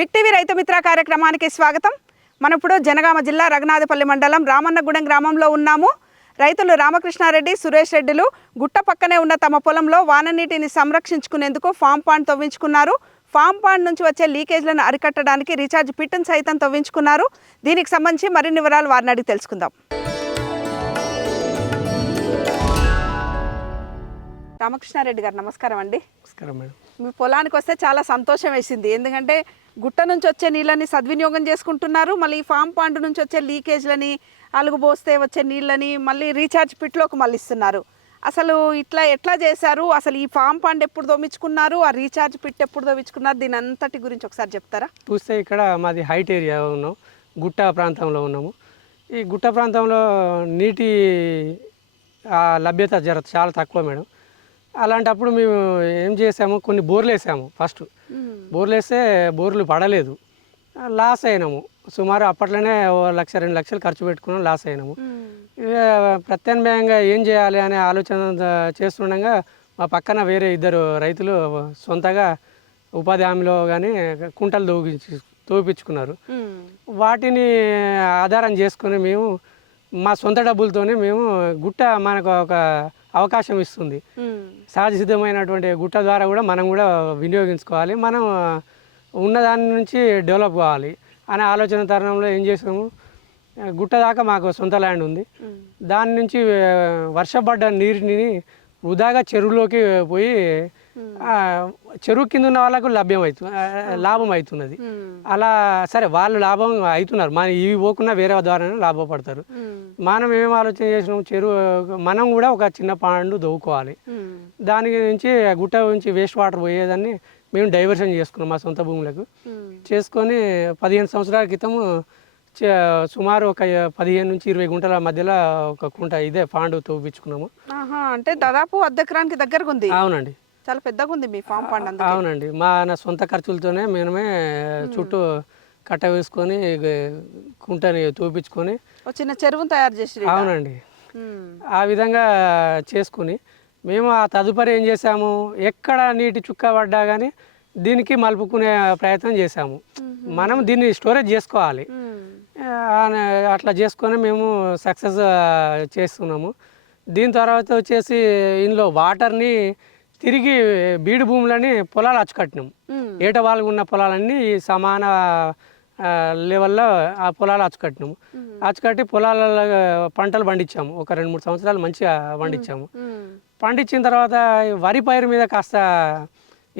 Big TV Rythu Mitra కార్యక్రమానికి స్వాగతం. మనం ఇప్పుడు జనగామ జిల్లా రఘునాథపల్లి మండలం రామన్నగూడెం గ్రామంలో ఉన్నాము. రైతులు రామకృష్ణారెడ్డి, సురేష్ రెడ్డిలు గుట్ట పక్కనే ఉన్న తమ పొలంలో వాన నీటిని సంరక్షించుకునేందుకు ఫామ్ పాండ్ తవ్వించుకున్నారు. ఫామ్ పాండ్ నుంచి వచ్చే లీకేజ్లను అరికట్టడానికి రీఛార్జ్ పిట్ను సైతం తవ్వించుకున్నారు. దీనికి సంబంధించి మరిన్ని వివరాలు వారిని అడిగి తెలుసుకుందాం. రామకృష్ణారెడ్డి గారు నమస్కారం అండి. నమస్కారం మేడం. మీ పొలానికి వస్తే చాలా సంతోషం వేసింది. ఎందుకంటే గుట్ట నుంచి వచ్చే నీళ్ళని సద్వినియోగం చేసుకుంటున్నారు. మళ్ళీ ఫామ్ పాండ్ నుంచి వచ్చే లీకేజ్లని, అలుగు పోస్తే వచ్చే నీళ్ళని మళ్ళీ రీఛార్జ్ పిట్లోకి మళ్ళిస్తున్నారు. అసలు ఎట్లా చేశారు? అసలు ఈ ఫామ్ పాండ్ ఎప్పుడు తోమించుకున్నారు, ఆ రీఛార్జ్ పిట్ ఎప్పుడు తోమించుకున్నారు, దీని అంతటి గురించి ఒకసారి చెప్తారా? చూస్తే ఇక్కడ మాది హైట్ ఏరియా ఉన్నాం, గుట్ట ప్రాంతంలో ఉన్నాము. ఈ గుట్ట ప్రాంతంలో నీటి లభ్యత చాలా తక్కువ మేడం. అలాంటప్పుడు మేము ఏం చేసాము, కొన్ని బోర్లు వేసాము. ఫస్ట్ బోర్లు వేస్తే బోర్లు పడలేదు, లాస్ అయినాము. సుమారు అప్పట్లోనే 1-2 లక్షలు ఖర్చు పెట్టుకున్నాం, లాస్ అయినాము. ఇక ప్రత్యామ్నాయంగా ఏం చేయాలి అనే ఆలోచన చేస్తుండగా మా పక్కన వేరే 2 రైతులు సొంతగా ఉపాధి హామీలో కానీ కుంటలు తోపించుకున్నారు. వాటిని ఆధారం చేసుకొని మేము మా సొంత డబ్బులతోనే మేము గుట్ట మనకు ఒక అవకాశం ఇస్తుంది. సహజ సిద్ధమైనటువంటి గుట్ట ద్వారా కూడా మనం కూడా వినియోగించుకోవాలి, మనం ఉన్నదాని నుంచి డెవలప్ కావాలి అనే ఆలోచన తరుణంలో ఏం చేసాము, గుట్ట దాకా మాకు సొంత ల్యాండ్ ఉంది. దాని నుంచి వర్షపడ్డ నీటిని వృధాగా చెరువులోకి పోయి చెరువు కింద ఉన్న వాళ్ళకు లాభం అవుతున్నది. అలా సరే వాళ్ళు లాభం అవుతున్నారు, మన ఇవి పోకుండా వేరే ద్వారానే లాభపడతారు. మనం ఏం ఆలోచన చేసినాం, చెరువు మనం కూడా ఒక చిన్న పాండు దవ్వుకోవాలి. దాని నుంచి గుట్ట నుంచి వేస్ట్ వాటర్ పోయేదాన్ని మేము డైవర్షన్ చేసుకున్నాం మా సొంత భూములకు. చేసుకొని 15 సంవత్సరాల క్రితము సుమారు ఒక 15 నుంచి 20 గుంటల మధ్యలో ఒక కుంట ఇదే పాండు తవ్వించుకున్నాము. అంటే దాదాపు 1/2 ఎకరానికి దగ్గరకు ఉంది. అవునండి, చాలా పెద్దగా ఉంది మీ ఫామ్ పాండ్. అవునండి, నా సొంత ఖర్చులతోనే మేమే చుట్టూ కట్ట వేసుకొని కుంటని తోపించుకొని చిన్న చెరువును తయారు చేసి. అవునండి, ఆ విధంగా చేసుకుని మేము ఆ తదుపరి ఏం చేసాము, ఎక్కడ నీటి చుక్క పడ్డా కానీ దీనికి మలుపుకునే ప్రయత్నం చేసాము. మనం దీన్ని స్టోరేజ్ చేసుకోవాలి. అట్లా చేసుకొని మేము సక్సెస్ చేస్తున్నాము. దీని తర్వాత వచ్చేసి ఇందులో వాటర్ని తిరిగి బీడు భూములని పొలాలు అచ్చుకట్టినాం. ఏట వాళ్ళకు ఉన్న పొలాలన్నీ సమాన లెవెల్లో ఆ పొలాలు అచ్చుకట్టినాము. అచ్చుకట్టి పొలాలలో పంటలు పండించాము. ఒక 2-3 సంవత్సరాలు మంచిగా పండించాము. పండించిన తర్వాత వరి పైరు మీద కాస్త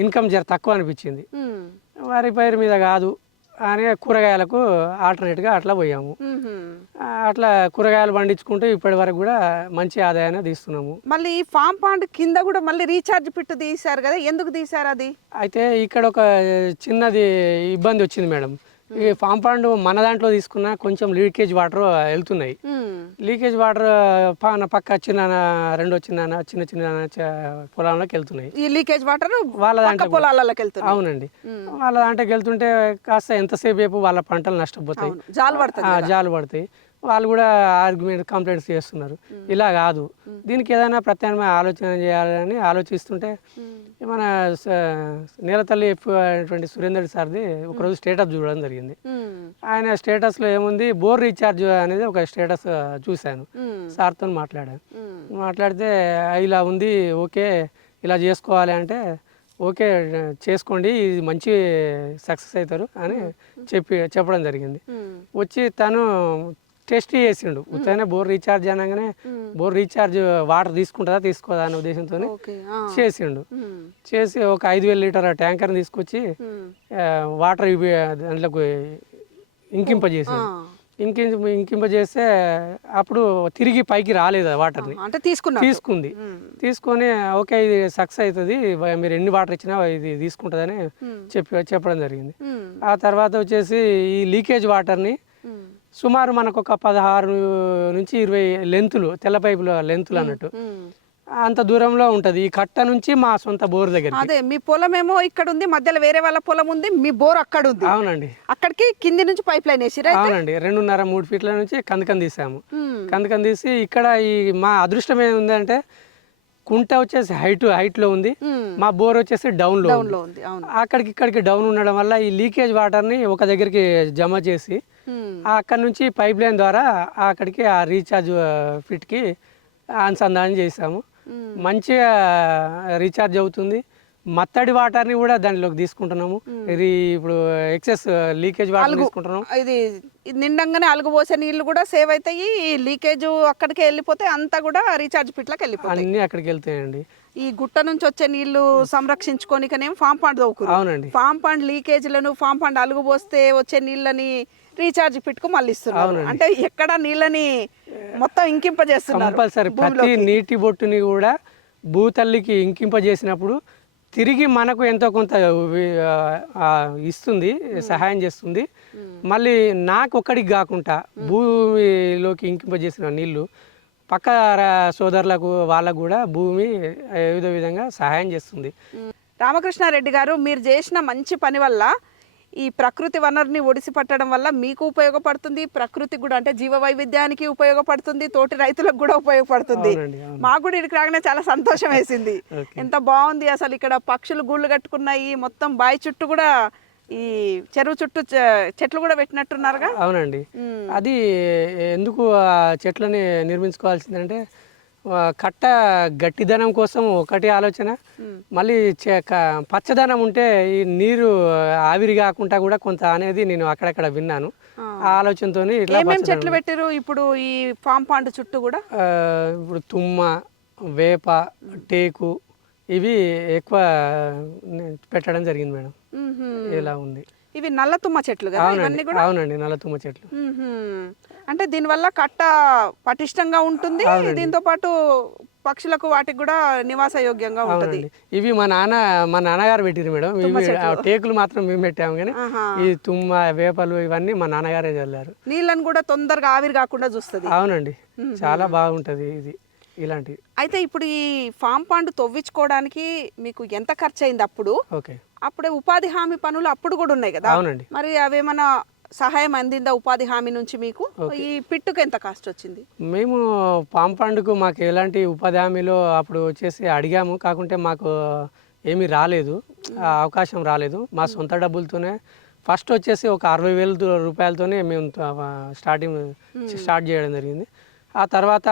ఇన్కమ్ తక్కువ అనిపించింది. వరి పైరు మీద కాదు అని కూరగాయలకు ఆల్టర్నేట్గా అట్లా పోయాము. అట్లా కూరగాయలు పండించుకుంటూ ఇప్పటి వరకు కూడా మంచి ఆదాయాన్ని తీస్తున్నాము. మళ్ళీ ఈ ఫామ్ పాండ్ కింద కూడా మళ్ళీ రీఛార్జ్ పిట్ తీశారు కదా, ఎందుకు తీశారు అది? అయితే ఇక్కడ ఒక చిన్నది ఇబ్బంది వచ్చింది మేడం. ఈ ఫామ్ పాండ్ మన దాంట్లో తీసుకున్న కొంచెం లీకేజ్ వాటర్ వెళ్తున్నాయి. లీకేజ్ వాటర్ పక్క చిన్న పొలంలోకి వెళ్తున్నాయి. ఈ లీకేజ్ వాటర్ వాళ్ళ దాంట్లో పొలాలలోకి వెళ్తున్నాయి. అవునండి, వాళ్ళ దాంట్లోకి వెళ్తుంటే కాస్త ఎంతసేపు వాళ్ళ పంటలు నష్టపోతాయి, జాలు పడతాయి. వాళ్ళు కూడా ఆర్గ్యుమెంట్ కంప్లైంట్స్ చేస్తున్నారు. ఇలా కాదు, దీనికి ఏదైనా ప్రత్యామ్నాయ ఆలోచన చేయాలని ఆలోచిస్తుంటే మన నేలతల్లి అయినటువంటి సురేందర్ సార్ది ఒకరోజు స్టేటస్ చూడడం జరిగింది. ఆయన స్టేటస్లో ఏముంది, బోర్ రీఛార్జ్ అనేది ఒక స్టేటస్ చూశాను. సార్తో మాట్లాడితే ఇలా ఉంది, ఓకే ఇలా చేసుకోవాలి అంటే ఓకే చేసుకోండి, ఇది మంచి సక్సెస్ అవుతారు అని చెప్పడం జరిగింది. వచ్చి తను టెస్ట్ చేసిండు. ఉత్తగానే బోర్ రీఛార్జ్ అనగానే బోర్ రీఛార్జ్ వాటర్ తీసుకుంటుందా తీసుకోదా అనే ఉద్దేశంతో చేసిండు. చేసి ఒక 5,000 లీటర్ ట్యాంకర్ని తీసుకొచ్చి వాటర్ దాంట్లోకి ఇంకింపజేస్తే అప్పుడు తిరిగి పైకి రాలేదు వాటర్ని. తీసుకొని ఓకే ఇది సక్సెస్ అవుతుంది, మీరు ఎన్ని వాటర్ ఇచ్చినా ఇది తీసుకుంటుందని చెప్పడం జరిగింది. ఆ తర్వాత వచ్చేసి ఈ లీకేజ్ వాటర్ని సుమారు మనకు ఒక 16 నుంచి 20 లెంతులు, తెల్ల పైపుల లెంతులు అన్నట్టు అంత దూరంలో ఉంటుంది ఈ కట్ట నుంచి మా సొంత బోర్ దగ్గర. అదే మీ పొలం ఏమో ఇక్కడ ఉంది, మధ్యలో వేరే వాళ్ళ పొలం ఉంది, మీ బోర్ అక్కడ ఉంది. అవునండి, అక్కడికి కింది నుంచి పైప్ లైన్ వేసి. అవునండి, 2.5-3 ఫీట్ల నుంచి కందకం తీసాము. కందకం తీసి ఇక్కడ ఈ మా అదృష్టం ఏముందంటే కుంట వచ్చేసి హైట్లో ఉంది, మా బోర్ వచ్చేసి డౌన్లో ఉంది. ఉంది. అవును. అక్కడికి ఇక్కడికి డౌన్ ఉండడం వల్ల ఈ లీకేజ్ వాటర్ని ఒక దగ్గరికి జమ చేసి అక్కడ నుంచి పైప్ లైన్ ద్వారా అక్కడికి ఆ రీఛార్జ్ ఫిట్కి అనుసంధానం చేసాము. మంచిగా రీఛార్జ్ అవుతుంది. మత్తడి వాటర్ని కూడా దానిలోకి తీసుకుంటున్నాము. ఇది ఇప్పుడు ఎక్సెస్ లీకేజ్ వాటర్ తీసుకుంటున్నాము. ఇది నిండంగానే అలుగు పోసే నీళ్లు కూడా సేవ్ అవుతాయి. లీకేజ్ అక్కడికి వెళ్ళిపోతే అంతా కూడా రీఛార్జ్ పిట్లకి వెళ్ళిపోతాయి. అన్నీ అక్కడికి వెళ్తాయండి. ఈ గుట్ట నుంచి వచ్చే నీళ్లు సంరక్షించుకోనికనేమో ఫామ్ పాండ్ తవ్వుకురు. అవునండి. ఫామ్ పాండ్ లీకేజ్లను ఫామ్ పాండ్ అలుగు పోస్తే వచ్చే నీళ్ళని రీఛార్జ్ పిట్కు మళ్ళీ ఇస్తున్నారు. అంటే ఎక్కడ నీళ్ళని మొత్తం ఇంకింపజేస్తున్నారు. కంపల్సరీ ప్రతి నీటి బొట్టుని కూడా భూతల్లికి ఇంకింపజేసినప్పుడు తిరిగి మనకు ఎంతో కొంత ఇస్తుంది, సహాయం చేస్తుంది. మళ్ళీ నాకు ఒక్కడికి కాకుండా భూమిలోకి ఇంకింపజేసిన నీళ్ళు పక్క సోదరులకు వాళ్ళకు కూడా భూమి ఏదో విధంగా సహాయం చేస్తుంది. రామకృష్ణారెడ్డి గారు, మీరు చేసిన మంచి పని వల్ల ఈ ప్రకృతి వనరుని ఒడిసి పట్టడం వల్ల మీకు ఉపయోగపడుతుంది, ప్రకృతి కూడా అంటే జీవ వైవిధ్యానికి ఉపయోగపడుతుంది, తోటి రైతులకు కూడా ఉపయోగపడుతుంది. మాకు కూడా ఇక్కడికి రాగానే చాలా సంతోషం వేసింది. ఎంత బాగుంది అసలు. ఇక్కడ పక్షులు గూళ్ళు కట్టుకున్నాయి. మొత్తం బావి చుట్టూ కూడా ఈ చెరువు చుట్టూ చెట్లు కూడా పెట్టినట్టున్నారుగా. అవునండి. అది ఎందుకు ఆ చెట్లని నిర్మించుకోవాల్సిందంటే కట్ట గట్టిదనం కోసం ఒకటి ఆలోచన, మళ్ళీ పచ్చదనం ఉంటే ఈ నీరు ఆవిరి కాకుండా కూడా కొంత అనేది నేను అక్కడక్కడ విన్నాను. ఆ ఆలోచనతో ఇట్లా చెట్లు పెట్టారు. ఇప్పుడు ఈ ఫామ్ పాండ్ చుట్టూ కూడా ఇప్పుడు తుమ్మ, వేప, టేకు ఇవి ఎక్కువ పెట్టడం జరిగింది మేడం. ఇలా ఉంది. ఇవి నల్ల తుమ్మ చెట్లు కదా ఇవన్నీ కూడా? అవునండి, నల్ల తుమ్మ చెట్లు. అంటే దీనివల్ల కట్ట పటిష్టంగా ఉంటుంది, దీంతో పాటు పక్షులకు వాటికి కూడా నివాస యోగ్యంగా ఉంటుంది. ఇవి మా నాన్నగారు పెట్టిరు మేడం. ఇవి టేకులు మాత్రం మేము పెట్టాము, కానీ ఈ తుమ్మ, వేపలు ఇవన్నీ మా నాన్నగారే చల్లారు. నీళ్ళని కూడా తొందరగా ఆవిరి కాకుండా చూస్తుంది. అవునండి, చాలా బాగుంటది ఇది ఇలాంటి. అయితే ఇప్పుడు ఈ ఫామ్ పాండ్ తవ్వించుకోవడానికి మీకు ఎంత ఖర్చు అయింది అప్పుడు? ఓకే. అప్పుడే ఉపాధి హామీ పనులు అప్పుడు కూడా ఉన్నాయి కదా? అవునండి. మరి అవేమన్నా సహాయం అందిందా ఉపాధి హామీ నుంచి మీకు? ఈ పిట్టుకు ఎంత కాస్ట్ వచ్చింది? మేము ఫామ్ పాండ్కు మాకు ఎలాంటి ఉపాధి హామీలో అప్పుడు వచ్చేసి అడిగాము, కాకుంటే మాకు ఏమీ రాలేదు, అవకాశం రాలేదు. మా సొంత డబ్బులతోనే ఫస్ట్ వచ్చేసి ఒక 60,000 రూపాయలతోనే మేము స్టార్ట్ చేయడం జరిగింది. ఆ తర్వాత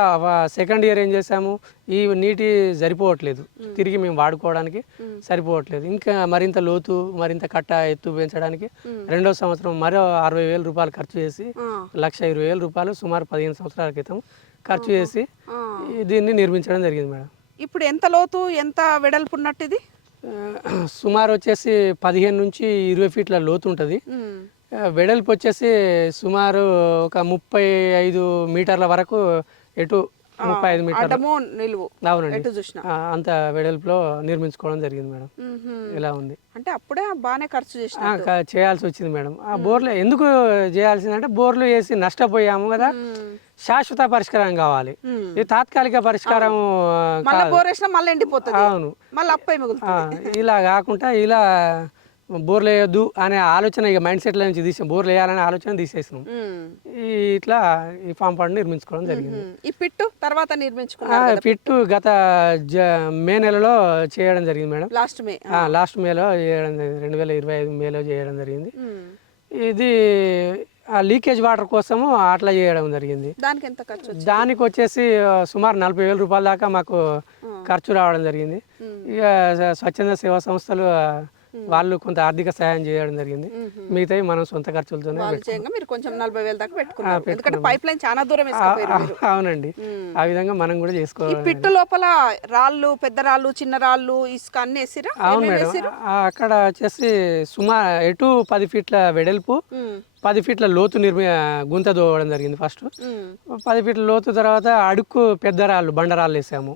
సెకండ్ ఇయర్ ఏం చేసాము, ఈ నీటి సరిపోవట్లేదు, తిరిగి మేము వాడుకోవడానికి సరిపోవట్లేదు. ఇంకా మరింత లోతు, మరింత కట్ట ఎత్తు పెంచడానికి రెండో సంవత్సరం మరో 60,000 రూపాయలు ఖర్చు చేసి 1,20,000 రూపాయలు సుమారు 15 సంవత్సరాల క్రితం ఖర్చు చేసి దీన్ని నిర్మించడం జరిగింది మేడం. ఇప్పుడు ఎంత లోతు, ఎంత వెడల్పు ఉన్నట్టు ఇది? సుమారు వచ్చేసి 15 నుంచి 20 ఫీట్ల లోతు ఉంటుంది. వెడల్పు వచ్చేసి సుమారు ఒక 35 మీటర్ల వరకు, ఎటు 35 మీటర్లు. అవునండి, అంత వెడల్పులో నిర్మించుకోవడం జరిగింది మేడం. ఇలా ఉంది. అంటే అప్పుడే బాగానే ఖర్చు చేయాల్సి వచ్చింది మేడం. ఆ బోర్లు ఎందుకు చేయాల్సిందంటే, బోర్లు వేసి నష్టపోయాము కదా, శాశ్వత పరిష్కారం కావాలి. ఇది తాత్కాలిక పరిష్కారం. అవును, ఇలా కాకుండా ఇలా బోర్లు వేయొద్దు అనే ఆలోచన ఇక మైండ్ సెట్లో నుంచి తీసాం, బోర్లు వేయాలనే ఆలోచన తీసేసినాం. ఇట్లా ఈ ఫామ్ పాండ్ నిర్మించుకోవడం జరిగింది. ఈ పిట్టు తర్వాత నిర్మించుకున్నాం. పిట్టు గత మే నెలలో చేయడం జరిగింది మేడం. లాస్ట్ మేలో చేయడం జరిగింది, 2025 మేలో చేయడం జరిగింది. ఇది ఆ లీకేజ్ వాటర్ కోసము అట్లా చేయడం జరిగింది. దానికి వచ్చేసి సుమారు 40,000 రూపాయల దాకా మాకు ఖర్చు రావడం జరిగింది. ఇక స్వచ్ఛంద సేవా సంస్థలు వాళ్ళు కొంత ఆర్థిక సహాయం చేయడం జరిగింది. మిగతాయి మనం సొంత ఖర్చులతోనే పైప్ లైన్ చాలా దూరం. అవునండి, ఆ విధంగా మనం కూడా చేసుకోవాలి. పిట్టు లోపల రాళ్ళు, పెద్ద రాళ్ళు, చిన్న రాళ్ళు, ఇసుక అన్ని వేసిరా? అవును మేడం. అక్కడ వచ్చేసి సుమారు ఎటు 10 ఫీట్ల వెడల్పు, 10 ఫీట్ల లోతు గుంత దోవడం జరిగింది. ఫస్ట్ 10 ఫీట్ల లోతు, తర్వాత అడుక్కు పెద్ద రాళ్ళు, బండరాళ్ళు వేసాము.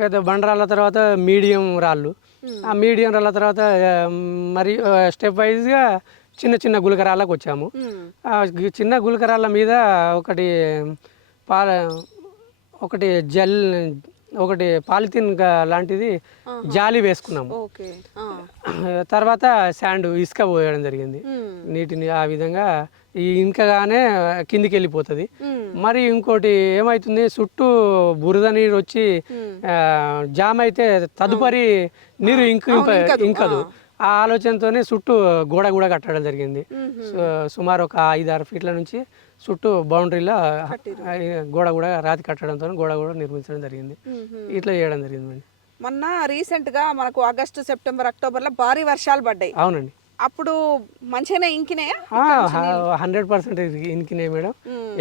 పెద్ద బండరాళ్ళ తర్వాత మీడియం రాళ్ళు, ఆ మీడియం రాళ్ళ తర్వాత మరి స్టెప్ వైజ్గా చిన్న చిన్న గులకరాళ్ళకు వచ్చాము. చిన్న గులకరాళ్ళ మీద ఒకటి పాలిథిన్ లాంటిది జాలి వేసుకున్నాము. తర్వాత శాండ్, ఇసుక పోయడం జరిగింది నీటిని. ఆ విధంగా ఈ ఇంకగానే కిందికి వెళ్ళిపోతుంది. మరి ఇంకోటి ఏమవుతుంది, చుట్టూ బురద నీరు వచ్చి జామ్ అయితే తదుపరి నీరు ఇంకదు. ఆ ఆలోచనతోనే చుట్టూ గోడ కూడా కట్టడం జరిగింది. సుమారు ఒక 5-6 ఫీట్ల నుంచి చుట్టూ బౌండరీలో గోడ కూడా రాతి కట్టడంతో గోడ కూడా నిర్మించడం జరిగింది. ఇట్లా చేయడం జరిగింది. మొన్న రీసెంట్గా మనకు ఆగస్టు, సెప్టెంబర్, అక్టోబర్లో భారీ వర్షాలు పడ్డాయి. అవునండి. అప్పుడు మంచిగానే ఇంకినాయా? 100% ఇంకినాయి మేడం.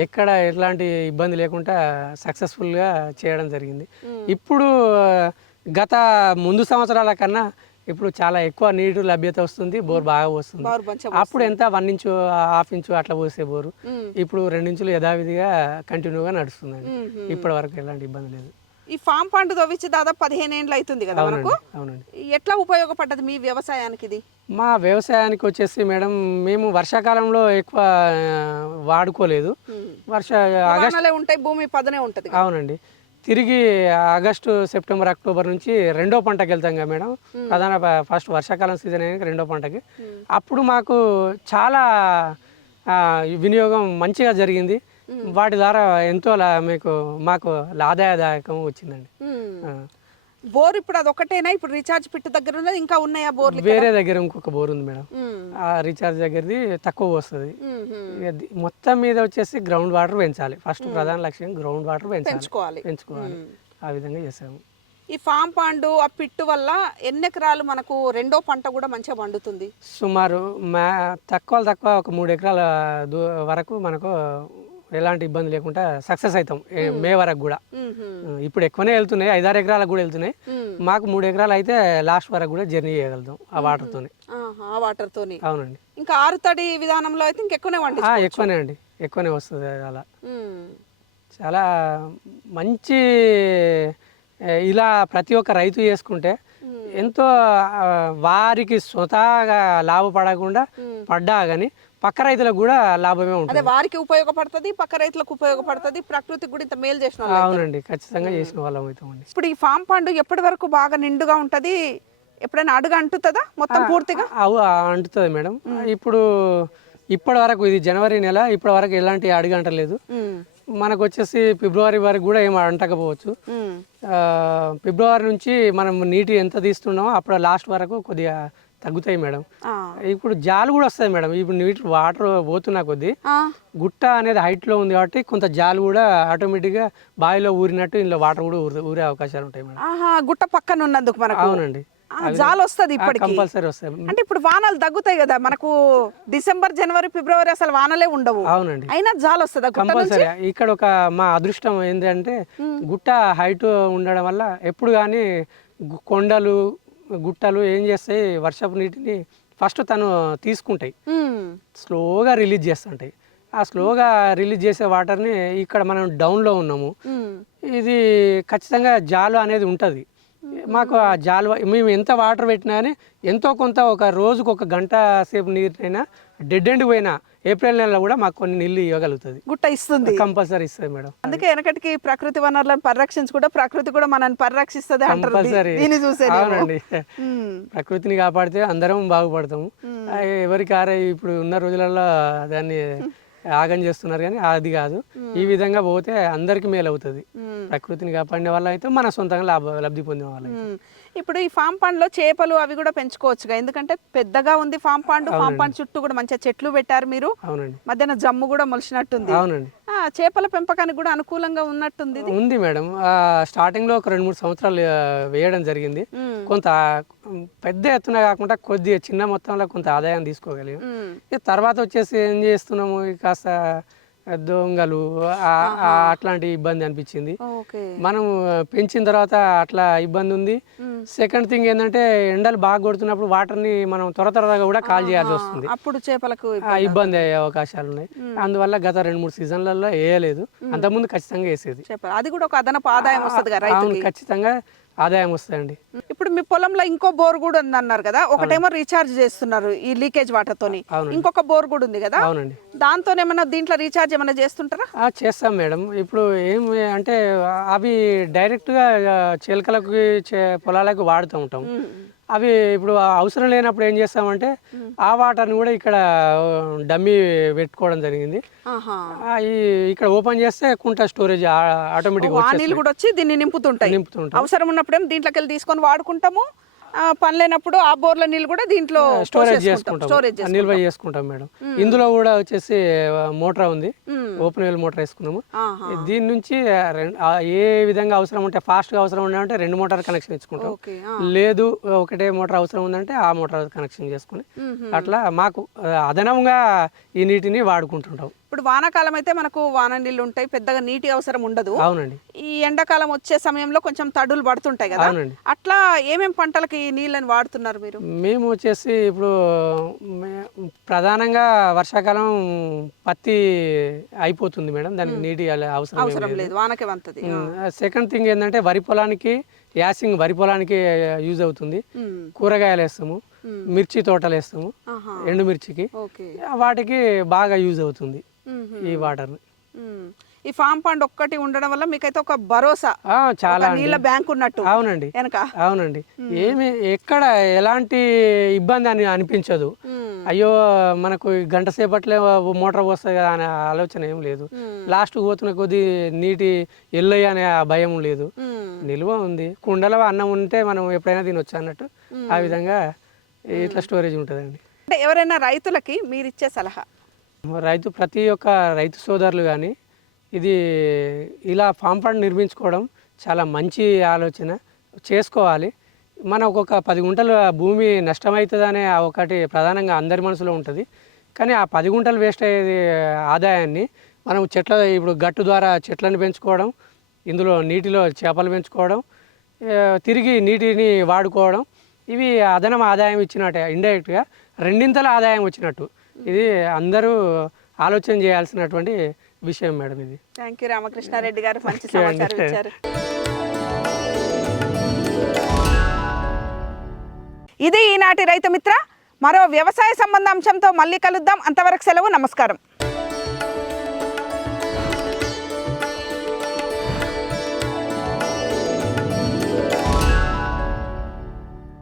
ఎక్కడ ఎట్లాంటి ఇబ్బంది లేకుండా సక్సెస్ఫుల్గా చేయడం జరిగింది. ఇప్పుడు గత ముందు సంవత్సరాల కన్నా ఇప్పుడు చాలా ఎక్కువ నీరు లభ్యత వస్తుంది, బోర్ బాగా వస్తుంది. అప్పుడు ఎంత 1 ఇంచు 1/2 ఇంచు అట్లా పోసే బోరు ఇప్పుడు 2 ఇంచులు యథావిధిగా కంటిన్యూగా నడుస్తుందండి. ఇప్పటి వరకు ఎలాంటి ఇబ్బంది లేదు. ఈ ఫామ్ పండు తవ్వించి దాదాపు 15 ఏళ్ళు అవుతుంది కదా మనకు. అవునండి. ఎట్లా ఉపయోగపడ్డది మీ వ్యవసాయానికి ఇది? మా వ్యవసాయానికి వచ్చేసి మేడం, మేము వర్షాకాలంలో ఎక్కువ వాడుకోలేదు. ఆగస్టులో ఉంటాయి, భూమి పదనే ఉంటుంది. అవునండి. తిరిగి ఆగస్టు, సెప్టెంబర్, అక్టోబర్ నుంచి రెండో పంటకి వెళ్తాం కదా మేడం. ప్రధాన ఫస్ట్ వర్షాకాలం సీజన్ అయినాక రెండో పంటకి. అప్పుడు మాకు చాలా వినియోగం మంచిగా జరిగింది. వాటి ద్వారా ఎంతో మాకు ఆదాయదాయకం వచ్చిందండి. బోర్ ఇప్పుడు అది ఒకటేనా? ఇప్పుడు రీఛార్జ్ పిట్ దగ్గర ఉన్నది ఇంకా ఉన్నాయా బోర్లు? వేరే దగ్గర ఇంకొక బోర్ ఉంది మేడం. ఆ రీఛార్జ్ దగ్గరది తక్కువ వస్తుంది. మొత్తం మీద వచ్చేసి గ్రౌండ్ వాటర్ పెంచాలి. ఫస్ట్ ప్రధాన లక్ష్యం గ్రౌండ్ వాటర్ పెంచుకోవాలి. ఆ విధంగా చేసాము. ఈ ఫామ్ పాండు ఆ పిట్టు వల్ల ఎన్ని ఎకరాలు మనకు రెండో పంట కూడా మంచిగా పండుతుంది? సుమారు తక్కువ ఒక 3 ఎకరాల వరకు మనకు ఎలాంటి ఇబ్బంది లేకుండా సక్సెస్ అవుతాం మే వరకు కూడా. ఇప్పుడు ఎక్కువనే వెళ్తున్నాయి, 5-6 ఎకరాలకు కూడా వెళ్తున్నాయి. మాకు 3 ఎకరాలు అయితే లాస్ట్ వరకు కూడా జర్నీ చేయగలుగుతాం ఆ వాటర్తోనే. అవునండి. ఇంకా ఆరుతడి విధానంలో అయితే ఇంకెక్కువనే ఎక్కువనే అండి, ఎక్కువనే వస్తుంది. అలా చాలా మంచి, ఇలా ప్రతి ఒక్క రైతు చేసుకుంటే ఎంతో వారికి స్వతహాగా లాభపడకుండా పడ్డా కానీ పక్క రైతులకు కూడా లాభమే ఉంటుంది. వారికి ఉపయోగపడుతుంది, పక్క రైతులకు ఉపయోగపడుతుంది, ప్రకృతికి కూడా ఇంత మేలు చేసిన. అవునండి, ఖచ్చితంగా చేసిన వాళ్ళం అవుతామండి. ఇప్పుడు ఈ ఫామ్ పండు ఎప్పటి వరకు బాగా నిండుగా ఉంటది? ఎప్పుడైనా అడుగు అంటుతుందా మొత్తం పూర్తిగా? అంటుతుంది మేడం. ఇప్పుడు ఇప్పటి వరకు ఇది జనవరి నెల, ఇప్పటి వరకు ఎలాంటి అడుగు అంటలేదు. మనకు వచ్చేసి ఫిబ్రవరి వరకు కూడా ఏం అంటకపోవచ్చు. ఫిబ్రవరి నుంచి మనం నీటి ఎంత తీస్తున్నామో అప్పుడు లాస్ట్ వరకు కొద్దిగా తగ్గుతాయి మేడం. ఇప్పుడు జాలు కూడా వస్తాయి మేడం. ఇప్పుడు నీటి వాటర్ పోతున్నా కొద్దీ గుట్ట అనేది హైట్లో ఉంది కాబట్టి కొంత జాలు కూడా ఆటోమేటిక్గా బావిలో ఊరినట్టు ఇందులో వాటర్ కూడా ఊరే అవకాశాలు ఉంటాయి మేడం. గుట్ట పక్కన ఉన్నందుకు మనకు. అవునండి, జాలు వస్తుంది ఇప్పటికి, కంపల్సరీ వస్తాయి. అంటే ఇప్పుడు వానలు తగ్గుతాయి కదా మనకు, డిసెంబర్, జనవరి, ఫిబ్రవరి అసలు వానలే ఉండవు. అవునండి, అయినా జాలు వస్తుంది కంపల్సరీ. ఇక్కడ ఒక మా అదృష్టం ఏంటంటే గుట్ట హైట్ ఉండడం వల్ల ఎప్పుడు కానీ కొండలు గుట్టలు ఏం చేస్తాయి, వర్షపు నీటిని ఫస్ట్ తను తీసుకుంటాయి, స్లోగా రిలీజ్ చేస్తుంటాయి. ఆ స్లోగా రిలీజ్ చేసే వాటర్ని ఇక్కడ మనం డౌన్లో ఉన్నాము, ఇది ఖచ్చితంగా జాలు అనేది ఉంటుంది మాకు. ఆ జాలు మేము ఎంత వాటర్ పెట్టినా కానీ ఎంతో కొంత ఒక రోజుకు 1 గంట సేపు నీరునైనా డెడ్ ఎండ్ పోయినా ఏప్రిల్ నెలలో కూడా మాకు కొన్ని నీళ్ళు ఇవ్వగలుగుతుంది. గుట్ట ఇస్తుంది, కంపల్సరీ ఇస్తుంది మేడం. అందుకే వెనకటికి ప్రకృతి వనరులను పరిరక్షించుకుంటే ప్రకృతి కూడా మనల్ని పరిరక్షిస్తుంది అంటారు. అవునండి, ప్రకృతిని కాపాడితే అందరం బాగుపడతాము. ఎవరికారే ఇప్పుడు ఉన్న రోజులలో దాన్ని ఆగం చేస్తున్నారు కానీ అది కాదు. ఈ విధంగా పోతే అందరికి మేలు అవుతుంది. ప్రకృతిని కాపాడిన వాళ్ళ అయితే మన సొంతంగా లబ్ధి పొందిన వాళ్ళ. ఇప్పుడు ఈ ఫామ్ పండ్లో చేపలు అవి కూడా పెంచుకోవచ్చుగా, ఎందుకంటే పెద్దగా ఉంది ఫామ్ పండు. ఫామ్ పండు చుట్టూ కూడా మంచిగా చెట్లు పెట్టారు మీరు. అవునండి, మధ్యాహ్న జమ్ము కూడా మొలిచినట్టుంది. అవునండి, చేపల పెంపకానికి కూడా అనుకూలంగా ఉన్నట్టుంది. ఉంది మేడం. స్టార్టింగ్ లో ఒక 2-3 సంవత్సరాలు వేయడం జరిగింది. కొంత పెద్ద ఎత్తున కాకుండా కొద్దిగా చిన్న మొత్తంలో కొంత ఆదాయం తీసుకోగలిగాం. తర్వాత వచ్చేసి ఏం చేస్తున్నాము, కాస్త దొంగలు అట్లాంటి ఇబ్బంది అనిపించింది. మనం పెంచిన తర్వాత అట్లా ఇబ్బంది ఉంది. సెకండ్ థింగ్ ఏంటంటే ఎండలు బాగా కొడుతున్నప్పుడు వాటర్ని మనం త్వరగా కూడా కాల్ చేయాల్సి వస్తుంది. అప్పుడు చేపలకు ఇబ్బంది అయ్యే అవకాశాలు ఉన్నాయి. అందువల్ల గత 2-3 సీజన్లలో వేయలేదు. అంతకుముందు ఖచ్చితంగా వేసేది. అది కూడా ఒక అదనపు ఆదాయం వస్తుంది. ఖచ్చితంగా ఆదాయం వస్తాయండి. ఇప్పుడు మీ పొలంలో ఇంకో బోర్ కూడా ఉంది అన్నారు కదా, ఒకటేమో రీఛార్జ్ చేస్తున్నారు ఈ లీకేజ్ వాటర్ తోని, ఇంకొక బోర్ కూడా ఉంది కదా. అవునండి, దాంతో ఏమన్నా దీంట్లో రీఛార్జ్ ఏమైనా చేస్తుంటారా? చేస్తాం మేడం. ఇప్పుడు ఏం అంటే అవి డైరెక్ట్ గా చిలకలకు పొలాలకు వాడుతూ ఉంటాం. అవి ఇప్పుడు అవసరం లేనప్పుడు ఏం చేస్తామంటే ఆ వాటర్ని కూడా ఇక్కడ డమ్మీ పెట్టుకోవడం జరిగింది. ఇక్కడ ఓపెన్ చేస్తే కుంట స్టోరేజ్ ఆటోమేటిక్గా ఆ నీళ్ళు కూడా వచ్చి దీన్ని నింపుతుంటాయి. అవసరం ఉన్నప్పుడు ఏమో దీంట్లోకి వెళ్ళి తీసుకొని వాడుకుంటాము, పని లేనప్పుడు ఆ బోర్ల నీళ్ళు కూడా దీంట్లో స్టోరేజ్ చేసుకుంటాం, నిల్వ చేసుకుంటాం మేడం. ఇందులో కూడా వచ్చేసి మోటార్ ఉంది, ఓపెన్ వెల్ మోటార్ వేసుకున్నాము. దీని నుంచి ఏ విధంగా అవసరం ఉంటే ఫాస్ట్గా అవసరం ఉందంటే 2 మోటార్ కనెక్షన్ ఇచ్చుకుంటాం, లేదు ఒకటే మోటార్ అవసరం ఉందంటే ఆ మోటార్ కనెక్షన్ చేసుకుని అట్లా మాకు అదనంగా ఈ నీటిని వాడుకుంటుంటాం. ఇప్పుడు వానాకాలం అయితే మనకు వాన నీళ్ళు ఉంటాయి, పెద్దగా నీటి అవసరం ఉండదు. అవునండి. ఈ ఎండాకాలం వచ్చే సమయంలో కొంచెం తడులు పడుతుంటాయి కదా, అట్లా ఏమేం పంటలకి నీళ్ళని వాడుతున్నారు మీరు? మేము వచ్చేసి ఇప్పుడు ప్రధానంగా వర్షాకాలం పత్తి అయిపోతుంది మేడం, దానికి నీటి అవసరం లేదు, వానకే వంతది. సెకండ్ థింగ్ ఏంటంటే వరి పొలానికి యూజ్ అవుతుంది. కూరగాయలు వేస్తాము, మిర్చి తోటలు వేస్తాము, ఎండుమిర్చికి, వాటికి బాగా యూజ్ అవుతుంది ఈ వాటర్. ఈ ఫామ్ పండ్ ఒక్కటి ఉండడం వల్ల మీకైతే ఒక భరోసా, చాలా నీళ్ళ బ్యాంక్ ఉన్నట్టు. అవునండి, అవునండి. ఏమి ఎక్కడ ఎలాంటి ఇబ్బంది అని అనిపించదు. అయ్యో మనకు గంట సేపట్లో మోటార్ వస్తుంది కదా అనే ఆలోచన ఏం లేదు. లాస్ట్కి పోతున్న కొద్దీ నీటి ఎల్లయ్య అనే భయం లేదు, నిల్వ ఉంది. కుండలో అన్నం ఉంటే మనం ఎప్పుడైనా తినొచ్చు అన్నట్టు ఆ విధంగా ఇట్లా స్టోరేజ్ ఉంటుందండి. అంటే ఎవరైనా రైతులకి మీరు ఇచ్చే సలహా? ప్రతి ఒక్క రైతు సోదరులు కానీ ఇది ఇలా ఫామ్ పండ్ నిర్మించుకోవడం చాలా మంచి ఆలోచన, చేసుకోవాలి. మనకు ఒక 10 గుంటల భూమి నష్టమవుతుందనే ఒకటి ప్రధానంగా అందరి మనసులో ఉంటుంది. కానీ ఆ 10 గుంటలు వేస్ట్ అయ్యే ఆదాయాన్ని మనం ఇప్పుడు గట్టు ద్వారా చెట్లను పెంచుకోవడం, ఇందులో నీటిలో చేపలు పెంచుకోవడం, తిరిగి నీటిని వాడుకోవడం, ఇవి అదనం ఆదాయం ఇచ్చినట్టే, ఇండైరెక్ట్గా రెండింతల ఆదాయం వచ్చినట్టు. ఇది అందరూ ఆలోచన చేయాల్సినటువంటి విషయం మేడం ఇది. థ్యాంక్ యూ రామకృష్ణారెడ్డి గారు, మంచి సమాచారం ఇచ్చారు. ఇది ఈనాటి రైతు మిత్ర. మరో వ్యవసాయ సంబంధ అంశంతో మళ్ళీ కలుద్దాం. అంతవరకు సెలవు, నమస్కారం.